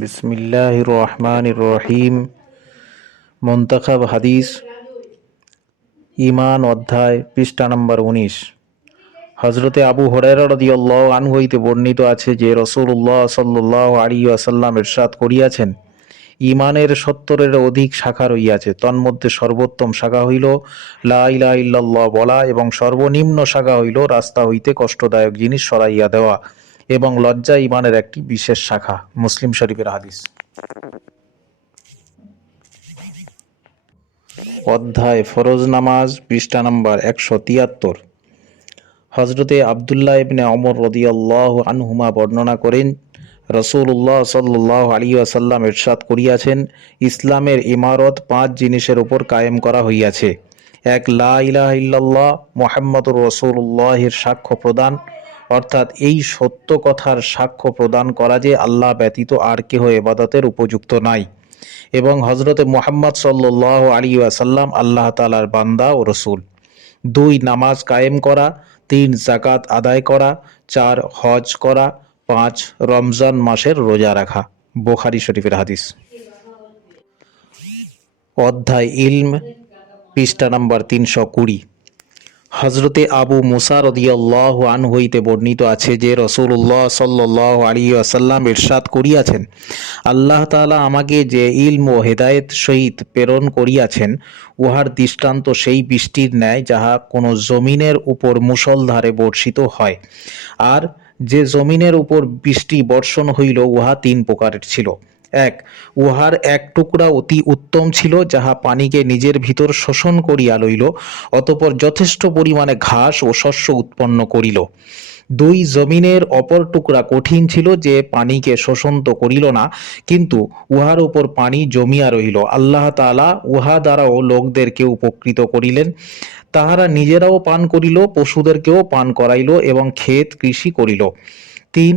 বিসমিল্লাহির রহমানির রহিম। মুনতাখাব হাদিস ঈমান অধ্যায় পৃষ্ঠা নম্বর 19। হযরতে আবু হুরায়রা রাদিয়াল্লাহু আনহু হইতে বর্ণিত আছে যে রাসূলুল্লাহ সাল্লাল্লাহু আলাইহি ওয়াসাল্লাম ইরশাদ করিয়াছেন, ঈমানের 70-এর অধিক শাখা রহিয়াছে, তন্মধ্যে সর্বোত্তম শাখা হইল লা ইলাহা ইল্লাল্লাহ বলা, এবং সর্বনিম্ন শাখা হইল রাস্তা হইতে কষ্টদায়ক জিনিস সরাইয়া দেওয়া, এবং লজ্জা ঈমানের একটি বিশেষ শাখা। মুসলিম শরীফের হাদিস। অধ্যায় ফরজ নামাজ পৃষ্ঠা নম্বর 173। হযরতে আব্দুল্লাহ ইবনে ওমর রাদিয়াল্লাহু আনহুমা বর্ণনা করেন, রাসূলুল্লাহ সাল্লাল্লাহু আলাইহি ওয়াসাল্লাম ইরশাদ করিয়াছেন, ইসলামের ইমারত 5 জিনিসের উপর কায়েম করা হইয়াছে। 1, লা ইলাহা ইল্লাল্লাহ মুহাম্মাদুর রাসূলুল্লাহের সাক্ষ্য প্রদান, অর্থাৎ এই সত্য কথার সাক্ষ্য প্রদান করা যে আল্লাহ ব্যতীত আর কেহ ইবাদতের উপযুক্ত নাই, এবং হযরতে মুহাম্মদ সাল্লাল্লাহু আলাইহি ওয়াসাল্লাম আল্লাহ তাআলার বান্দা ও রাসূল। 2, নামাজ কায়েম করা। 3, যাকাত আদায় করা। 4, হজ করা। 5, রমজান মাসের রোজা রাখা। বুখারী শরীফের হাদিস। অধ্যায় ইলম পৃষ্ঠা নম্বর 320। হযরতে আবু মুসা রাদিয়াল্লাহু আনহু হইতে বর্ণিত আছে যে রাসূলুল্লাহ সাল্লাল্লাহু আলাইহি ওয়াসাল্লাম ইরশাদ করিয়াছেন, আল্লাহ তাআলা আমাকে যে ইলম ও হেদায়েত সহিত প্রেরণ করিয়াছেন, উহার দৃষ্টান্ত সেই বৃষ্টির ন্যায় যাহা কোনো জমিনের উপর মুষলধারে বর্ষিত হয়। আর যে জমিনের উপর বৃষ্টি বর্ষণ হইল উহা 3 প্রকারের ছিল। 1, উহার এক টুকরা অতি উত্তম ছিল, যাহা পানিকে নিজের ভিতর শোষণ করিয়া লইল, অতঃপর যথেষ্ট পরিমাণে ঘাস ও শস্য উৎপন্ন করিল। 2, জমিনের অপর টুকরা কঠিন ছিল, যে পানিকে শোষণ তো করিল না, কিন্তু উহার উপর পানি জমিয়া রহিল। আল্লাহ তাআলা উহা দ্বারাও লোকদেরকে উপকৃত করিলেন। তাহারা নিজেরাও পান করিল, পশুদেরকেও পান করাইল, এবং ক্ষেত কৃষি করিল। 3,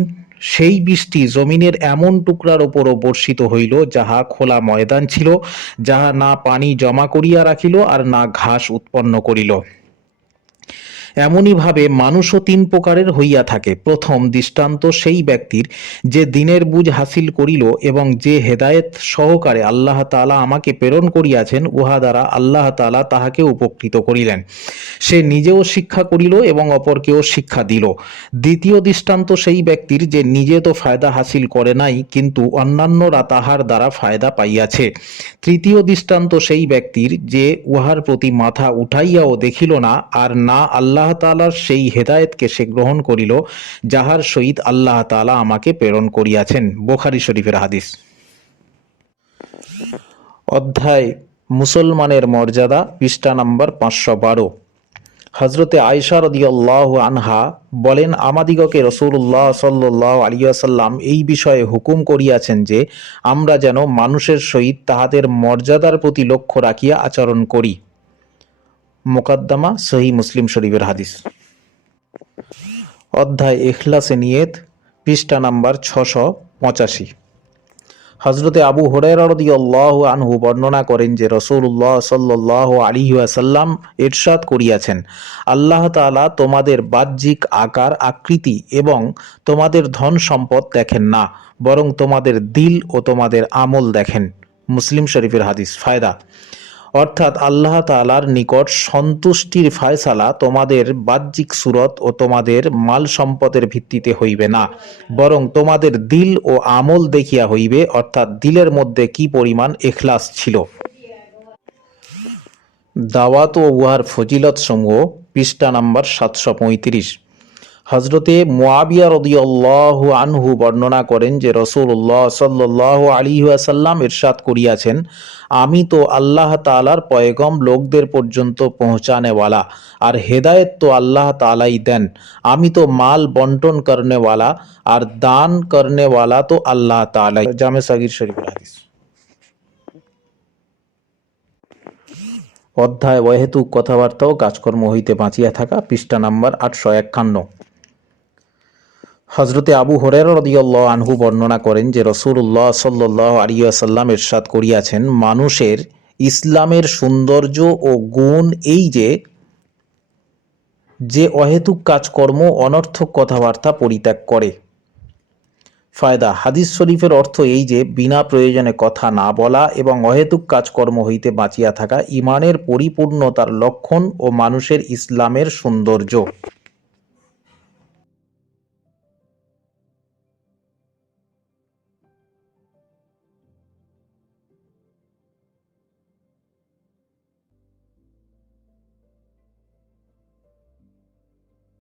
সেই বৃষ্টি জমিনের এমন টুকরার উপরও বর্ষিত হইল, যাহা খোলা ময়দান ছিল, যাহা না পানি জমা করিয়া রাখিল আর না ঘাস উৎপন্ন করিল। এমনিভাবে মানুষও 3 প্রকারের হইয়া থাকে। প্রথম দৃষ্টান্ত সেই ব্যক্তির যে দিনের বুঝ হাসিল করিল, এবং যে হেদায়েত সহকারে আল্লাহ তাআলা আমাকে প্রেরণ করিয়াছেন, উহা দ্বারা আল্লাহ তাআলা তাহাকে উপকৃত করিলেন। সে নিজেও শিক্ষা করিল এবং অপরকেও শিক্ষা দিল। দ্বিতীয় দৃষ্টান্ত সেই ব্যক্তির যে নিজে তো ফায়দা হাসিল করে নাই, কিন্তু অন্যান্যরা তাহার দ্বারা ফায়দা পাইয়াছে। তৃতীয় দৃষ্টান্ত সেই ব্যক্তির যে উহার প্রতি মাথা উঠাইয়াও দেখিল না, আর না আল্লাহ তাআলার সেই হেদায়েতকে সে গ্রহণ করিল, যাহার সহিত আল্লাহ তাআলা আমাকে প্রেরণ করিয়াছেন। বুখারী শরীফের হাদিস। অধ্যায় মুসলমানের মর্যাদা পৃষ্ঠা নম্বর 512। হযরতে আয়েশা রাদিয়াল্লাহু আনহা বলেন, আমাদিগকে রাসূলুল্লাহ সাল্লাল্লাহু আলাইহি ওয়াসাল্লাম এই বিষয়ে হুকুম করিয়াছেন যে আমরা যেন মানুষের সহিত তাহাদের মর্যাদার প্রতি লক্ষ্য রাখিয়া আচরণ করি। মুকাদ্দমা সহিহ মুসলিম শরীফের হাদিস। অধ্যায় ইখলাসে নিয়ত পৃষ্ঠা নম্বর 685। হযরতে আবু হুরায়রা রাদিয়াল্লাহু আনহু বর্ণনা করেন যে রাসূলুল্লাহ সাল্লাল্লাহু আলাইহি ওয়াসাল্লাম ইরশাদ করিয়াছেন, আল্লাহ তাআলা তোমাদের বাহ্যিক আকার আকৃতি এবং তোমাদের ধন সম্পদ দেখেন না, বরং তোমাদের দিল ও তোমাদের আমল দেখেন। মুসলিম শরীফের হাদিস। ফায়দা: অর্থাৎ আল্লাহ তাআলার নিকট সন্তুষ্টির ফায়সালা তোমাদের বাহ্যিক সুরত ও তোমাদের মাল সম্পদের ভিত্তিতে হইবে না, বরং তোমাদের দিল ও আমল দেখিয়া হইবে, অর্থাৎ দিলের মধ্যে কি পরিমাণ ইখলাস ছিল। দাওয়াত ও উহার ফজিলত সমূহ পৃষ্ঠা নম্বর 735। হযরতে মুআবিয়া রাদিয়াল্লাহু আনহু বর্ণনা করেন যে রাসূলুল্লাহ সাল্লাল্লাহু আলাইহি ওয়াসাল্লাম ইরশাদ করিয়াছেন, আমি তো আল্লাহ তাআলার পয়গম লোকদের পর্যন্ত পৌঁছানেওয়ালা, আর হেদায়েত তো আল্লাহ তাআলাই দেন। আমি তো মাল বন্টন করনেওয়ালা, আর দান করনেওয়ালা তো আল্লাহ তাআলাই। জামে সাগীর শরীফের হাদিস। অধ্যায় অহেতুক কথাবার্তা ও কাজকর্ম হইতে বাঁচিয়া থাকা পৃষ্ঠা নম্বর 851। হযরতে আবু হুরায়রা রাদিয়াল্লাহু আনহু বর্ণনা করেন যে রাসূলুল্লাহ সাল্লাল্লাহু আলাইহি ওয়াসাল্লাম ইরশাদ করিয়াছেন, মানুষের ইসলামের সৌন্দর্য ও গুণ এই যে অহেতুক কাজকর্ম অনর্থক কথাবার্তা পরিত্যাগ করে। ফায়দা, হাদিস শরীফের অর্থ এই যে বিনা প্রয়োজনে কথা না বলা এবং অহেতুক কাজকর্ম হইতে বাঁচিয়া থাকা ঈমানের পরিপূর্ণতার লক্ষণ ও মানুষের ইসলামের সৌন্দর্য।